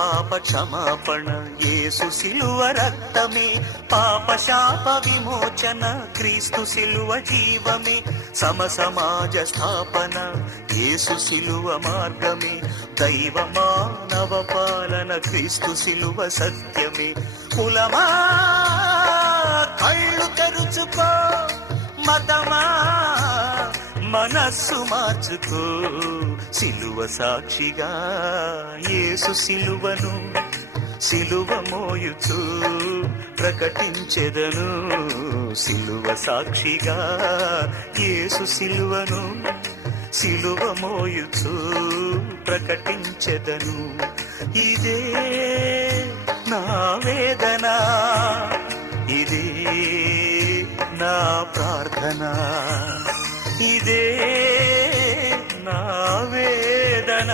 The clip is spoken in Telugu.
పాప క్షమాపణ యేసు శిలువ రక్తమే, పాప శాప విమోచన క్రీస్తు శిలువ జీవమే, సమాజ స్థాపన యేసు శిలువ మార్గమే, దైవ మానవ పాలన క్రీస్తు శిలువ సత్యమే. కులమా కళ్ళు తెరుచుకో, మతమా మనస్సు మార్చుకో, సిలువ సాక్షిగా యేసు సిలువను సిలువ మోయుచు ప్రకటించెదను. సిలువ సాక్షిగా యేసు సిలువను సిలువ మోయుచు ప్రకటించెదను. ఇదే నా వేదన, ఇదే నా ప్రార్థన, ఇదే నా వేదన.